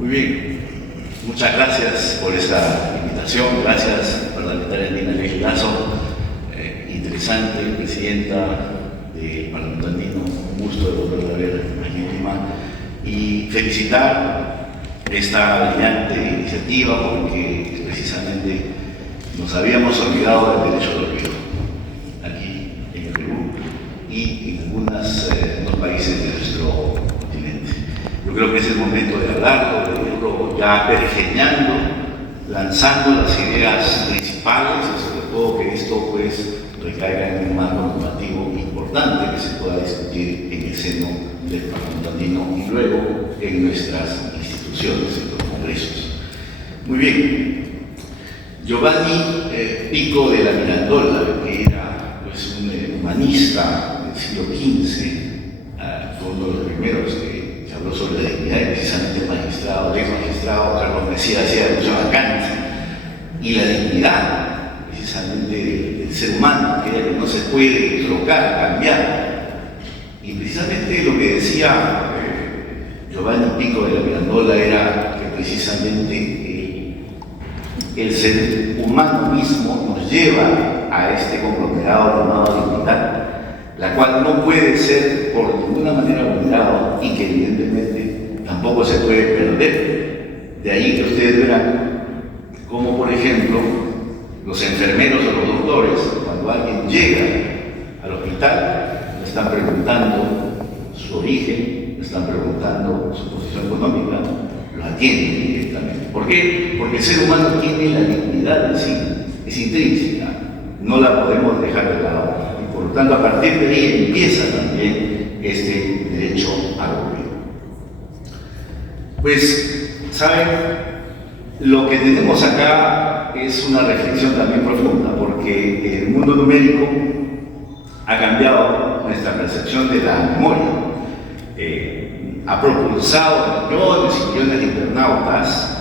Muy bien, muchas gracias por esta invitación, gracias parlamentaria Nina Legui Lazo, interesante, presidenta del Parlamento Andino, un gusto de volverla a ver aquí en Lima, y felicitar esta brillante iniciativa porque precisamente nos habíamos olvidado del derecho al olvido aquí en el Perú y en algunos países de nuestro continente. Yo creo que es el momento de hablarlo, de irlo ya pergeñando, lanzando las ideas principales y sobre todo que esto pues recaiga en un marco normativo importante que se pueda discutir en el seno del Parlamento Andino y luego en nuestras instituciones, en los congresos. Muy bien, Giovanni Pico de la Mirandola, que era pues, un humanista del siglo XV, fue uno de los primeros que habló sobre la dignidad, precisamente el magistrado, el ex magistrado Carlos Mesía hacía alusión a Kant, y la dignidad precisamente del ser humano, que no se puede trocar, cambiar. Y precisamente lo que decía Giovanni Pico de la Mirandola era que precisamente el ser humano mismo nos lleva a este conglomerado llamado dignidad, la cual no puede ser por ninguna manera vulnerada y que evidentemente tampoco se puede perder. De ahí que ustedes verán como, por ejemplo, los enfermeros o los doctores, cuando alguien llega al hospital, le están preguntando su origen, le están preguntando su posición económica, lo atienden directamente. ¿Por qué? Porque el ser humano tiene la dignidad en sí, es intrínseca, no la podemos dejar de lado. Y por lo tanto, a partir de ahí empieza también este derecho al olvido. Pues, ¿saben? Lo que tenemos acá es una reflexión también profunda, porque el mundo numérico ha cambiado nuestra percepción de la memoria. Ha propulsado millones y millones de internautas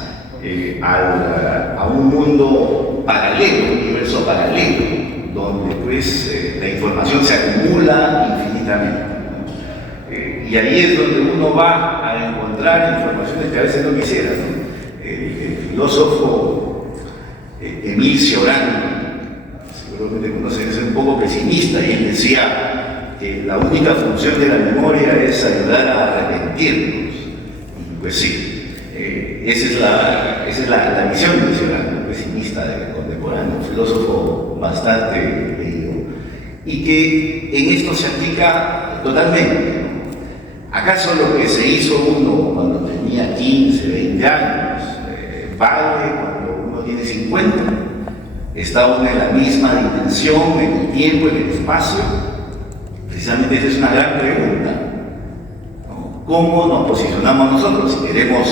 a un mundo paralelo, un universo paralelo, donde pues la información se acumula infinitamente. Y ahí es donde uno va a encontrar informaciones que a veces no quisiera, ¿no? El filósofo Émile Cioran, seguramente conoce, es un poco pesimista, y él decía que la única función de la memoria es ayudar a arrepentirnos. Pues sí, esa es la visión de Cioran, pesimista contemporáneo, un filósofo bastante leído, y que en esto se aplica totalmente. ¿Acaso lo que se hizo uno cuando tenía 15, 20 años vale cuando uno tiene 50? ¿Está uno en la misma dimensión, en el tiempo, en el espacio? Precisamente esa es una gran pregunta, ¿no? ¿Cómo nos posicionamos nosotros si queremos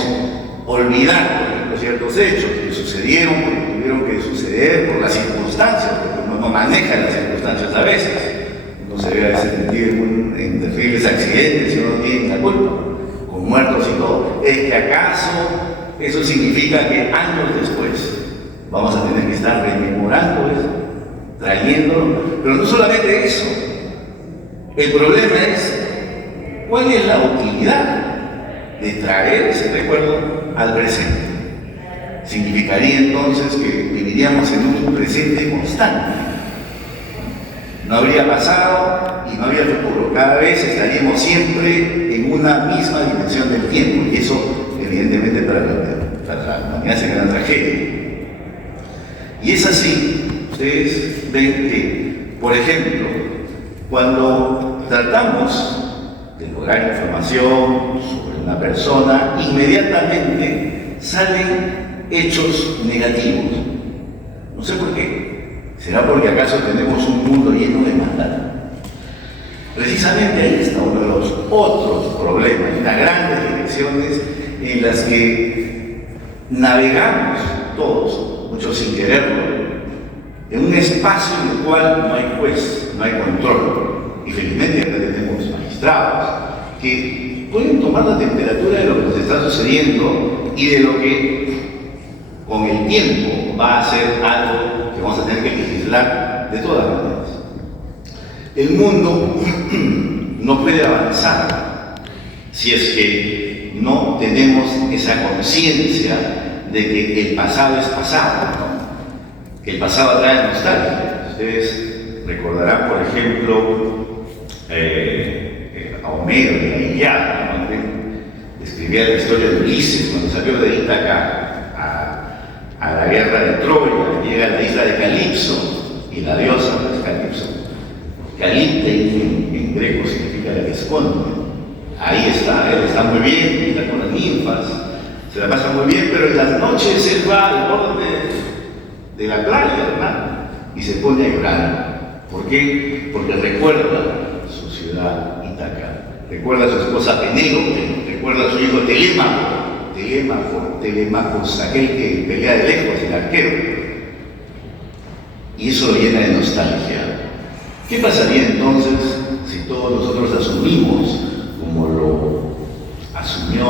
olvidar, por ejemplo, ciertos hechos que sucedieron, porque tuvieron que suceder por las circunstancias, porque uno no maneja las circunstancias a veces? No se ve a veces metido en terribles accidentes y uno no tiene la culpa, con muertos y todo. ¿Es que acaso eso significa que años después vamos a tener que estar rememorando eso, trayéndolo? Pero no solamente eso, el problema es cuál es la utilidad de traer ese recuerdo al presente. Significaría entonces que viviríamos en un presente constante. No habría pasado y no habría futuro. Cada vez estaríamos siempre en una misma dimensión del tiempo, y eso evidentemente para la humanidad sería una tragedia. Y es así, ustedes ven que, por ejemplo, cuando tratamos de lograr información sobre una persona, inmediatamente salen hechos negativos. No sé por qué. ¿Será porque acaso tenemos un mundo lleno de maldad? Precisamente ahí está uno de los otros problemas, las grandes direcciones en las que navegamos todos, muchos sin quererlo, en un espacio en el cual no hay juez, no hay control. Y felizmente acá tenemos magistrados que pueden tomar la temperatura de lo que nos está sucediendo y de lo que con el tiempo va a ser algo que vamos a tener que legislar de todas maneras. El mundo no puede avanzar si es que no no tenemos esa conciencia de que el pasado es pasado, ¿no? Que el pasado trae nostalgia. Ustedes recordarán, por ejemplo, a Homero de la Ilíada, ¿no? Escribía la historia de Ulises cuando salió de Ítaca a la guerra de Troya, llega a la isla de Calipso, y la diosa es Calipso. Calipte en greco significa la que esconde. Ahí está, él está muy bien, está con las ninfas, se la pasa muy bien, pero en las noches él va al borde de la playa, hermano, y se pone a llorar. ¿Por qué? Porque recuerda su ciudad Ítaca, recuerda a su esposa Penélope, recuerda a su hijo Telémaco, aquel que pelea de lejos, el arquero. Y eso lo llena de nostalgia. ¿Qué pasaría entonces si todos nosotros asumimos, como lo asumió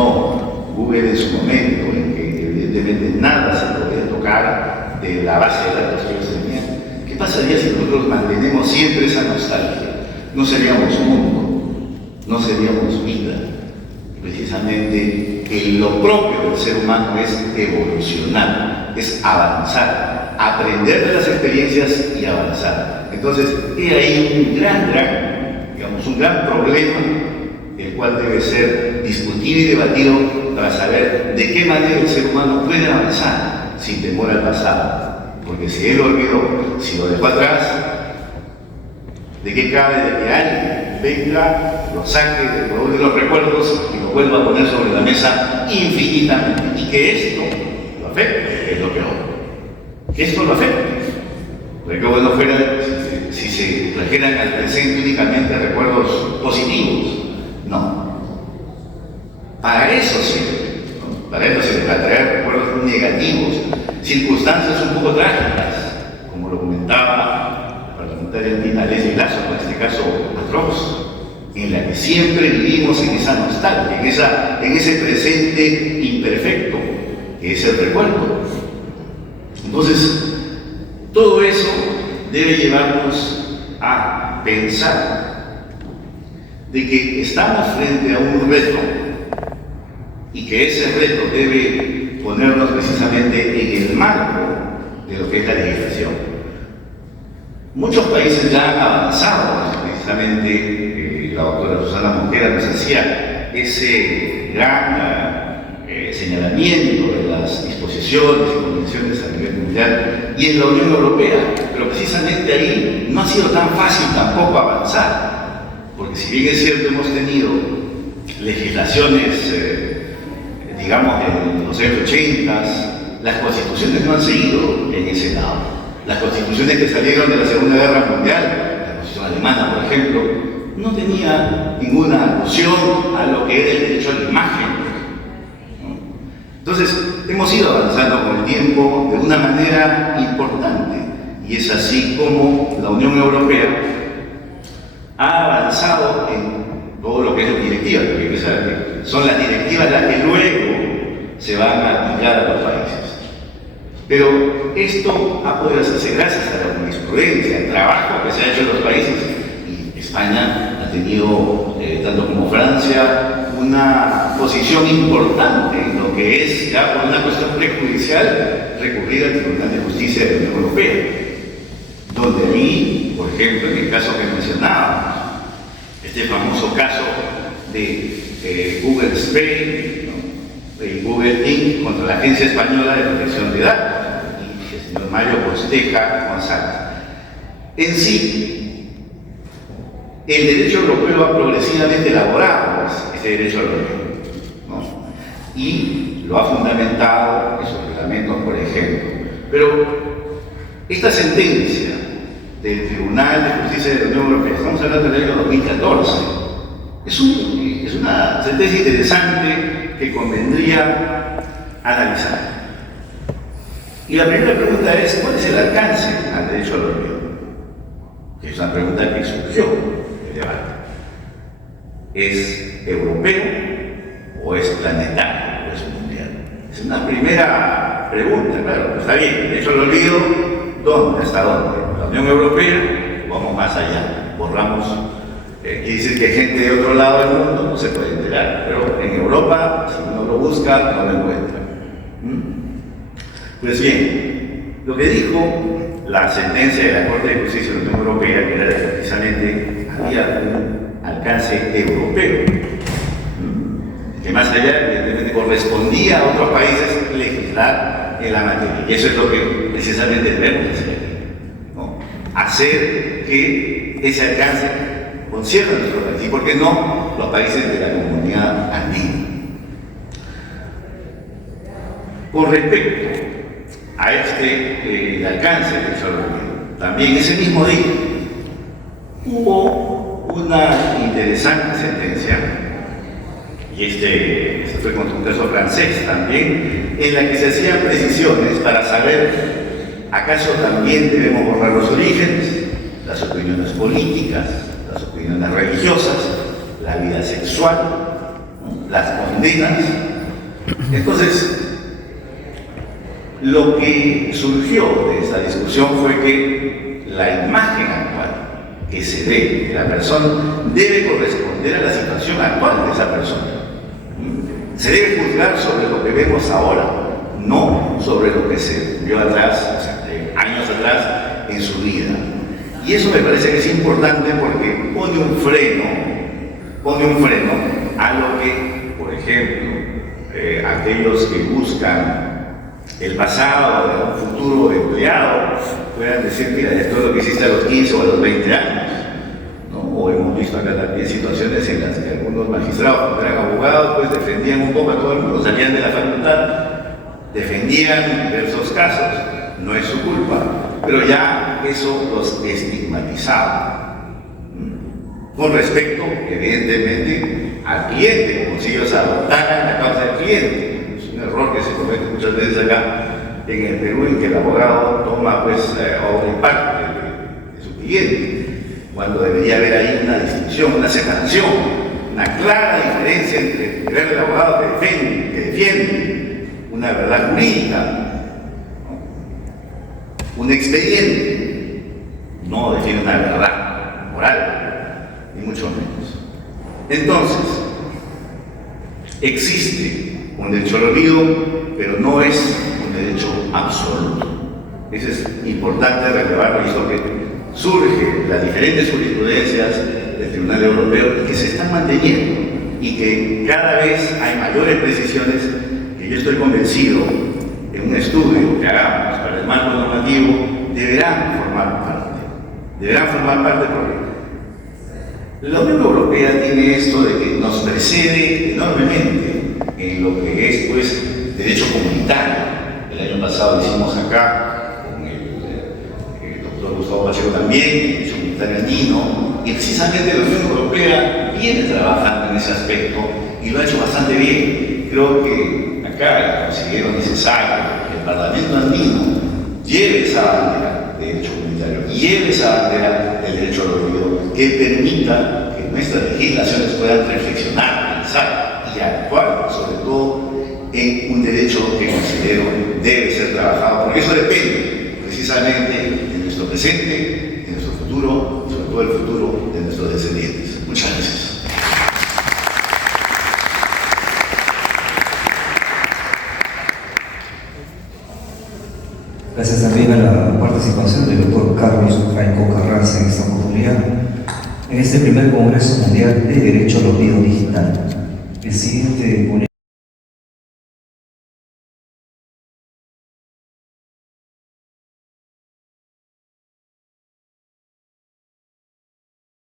Google en su momento, en que evidentemente nada se podía tocar de la base de datos que ellos tenían? ¿Qué pasaría si nosotros mantenemos siempre esa nostalgia? No seríamos mundo, no seríamos vida. Precisamente lo propio del ser humano es evolucionar, es avanzar, aprender de las experiencias y avanzar. Entonces, he ahí un gran problema, el cual debe ser discutido y debatido para saber de qué manera el ser humano puede avanzar sin temor al pasado. Porque si él lo olvidó, si lo dejó atrás, ¿de qué cabe de que alguien venga, lo saque del baúl de los recuerdos y lo vuelva a poner sobre la mesa infinitamente? Y que esto lo afecte, es lo peor. Que esto lo afecte. Porque qué bueno fuera si se trajeran al presente únicamente recuerdos positivos. No. Para eso sirve, ¿no? Para eso sirve, para traer recuerdos negativos, circunstancias un poco trágicas, como lo comentaba la parlamentaria Tina Leslie Lazo, en este caso atroz, en la que siempre vivimos en esa nostalgia, en ese presente imperfecto, que es el recuerdo. Entonces, todo eso debe llevarnos a pensar de que estamos frente a un reto y que ese reto debe ponernos precisamente en el marco de lo que es la legislación. Muchos países ya han avanzado, precisamente la doctora Susana Mosquera nos hacía ese gran señalamiento de las disposiciones y convenciones a nivel mundial y en la Unión Europea, pero precisamente ahí no ha sido tan fácil tampoco avanzar, porque si bien es cierto hemos tenido legislaciones, digamos, de los años 80, las constituciones no han seguido en ese lado. Las constituciones que salieron de la Segunda Guerra Mundial, la constitución alemana, por ejemplo, no tenía ninguna alusión a lo que era el derecho a la imagen, ¿no? Entonces, hemos ido avanzando con el tiempo de una manera importante, y es así como la Unión Europea ha avanzado en todo lo que es la directiva, porque hay que saber que son las directivas las que luego se van a aplicar a los países. Pero esto ha podido hacerse gracias a la jurisprudencia, al trabajo que se ha hecho en los países. Y España ha tenido, tanto como Francia, una posición importante en lo que es, ya por una cuestión prejudicial, recurrir al Tribunal de Justicia de la Unión Europea. Donde ahí, por ejemplo, en el caso que mencionábamos, este famoso caso de Google Spain, ¿no? El Google Inc. contra la Agencia Española de Protección de Datos, y el señor Mario Costeja González. En sí, el derecho europeo ha progresivamente elaborado este derecho europeo, ¿no? Y lo ha fundamentado en sus reglamentos, por ejemplo. Pero esta sentencia del Tribunal de Justicia de la Unión Europea, estamos hablando del año 2014, es una sentencia interesante que convendría analizar. Y la primera pregunta es, ¿cuál es el alcance al derecho europeo? Que es una pregunta que surgió en el debate. ¿Es europeo o es planetario o es mundial? Es una primera pregunta, claro, está bien, derecho al olvido, ¿dónde? ¿Hasta dónde? ¿La Unión Europea? Vamos más allá, borramos. Quiere decir que gente de otro lado del mundo no se puede enterar, pero en Europa, si uno lo lo busca, no lo encuentra. Pues bien, lo que dijo la sentencia de la Corte de Justicia de la Unión Europea, que era que precisamente había un alcance europeo, que más allá, evidentemente, correspondía a otros países legislar en la materia. Y eso es lo que precisamente debemos hacer aquí, ¿no? Hacer que ese alcance concierna a nuestro país, y por qué no los países de la comunidad andina. Con respecto a este alcance del desarrollo, también ese mismo día hubo una interesante sentencia, y este fue contra un caso francés también, en la que se hacían precisiones para saber acaso también debemos borrar los orígenes, las opiniones políticas, las opiniones religiosas, la vida sexual, ¿no?, las condenas. Entonces, lo que surgió de esta discusión fue que la imagen actual que se ve de la persona debe corresponder a la situación actual de esa persona. Se debe juzgar sobre lo que vemos ahora, no sobre lo que se vio atrás, o sea, años atrás en su vida. Y eso me parece que es importante porque pone un freno a lo que, por ejemplo, aquellos que buscan el pasado de un futuro empleado puedan decir, mira, esto es lo que hiciste a los 15 o a los 20 años, ¿no? O hemos visto acá también situaciones en las que algunos magistrados, cuando eran abogados, pues defendían un poco a todo el mundo, salían de la facultad, defendían diversos casos, no es su culpa, pero ya eso los estigmatizaba. Con respecto, evidentemente, al cliente, como si ellos adoptaran la causa del cliente. Es un error que se comete muchas veces acá en el Perú, en que el abogado toma pues o parte de su cliente, cuando debería haber ahí una distinción, una separación, una clara diferencia entre el deber del abogado que defiende una verdad jurídica, ¿no?, un expediente, no defiende una verdad moral, ni mucho menos. Entonces, existe un derecho al olvido, pero no es un derecho absoluto. Eso es importante relevarlo, y es lo que surge de las diferentes jurisprudencias del Tribunal Europeo y que se están manteniendo, y que cada vez hay mayores precisiones que yo estoy convencido en un estudio que hagamos para el marco normativo deberán formar parte porque la Unión Europea tiene esto de que nos precede enormemente en lo que es pues derecho comunitario. El año pasado lo hicimos acá con el doctor Gustavo Pacheco también, el derecho comunitario andino, y precisamente la Unión Europea viene trabajando en ese aspecto y lo ha hecho bastante bien. Creo que acá considero necesario que el Parlamento andino lleve esa bandera de derecho comunitario, lleve esa bandera del derecho al olvido, que permita que nuestras legislaciones puedan reflexionar, pensar y actuar, sobre todo en un derecho que considero debe ser trabajado, porque eso depende precisamente de nuestro presente, de nuestro futuro, y sobre todo el futuro de nuestros descendientes. Muchas gracias. Gracias también a la participación del doctor Carlos Franco Carranza en esta oportunidad, en este primer Congreso Mundial de Derecho al Olvido Digital. El siguiente ponente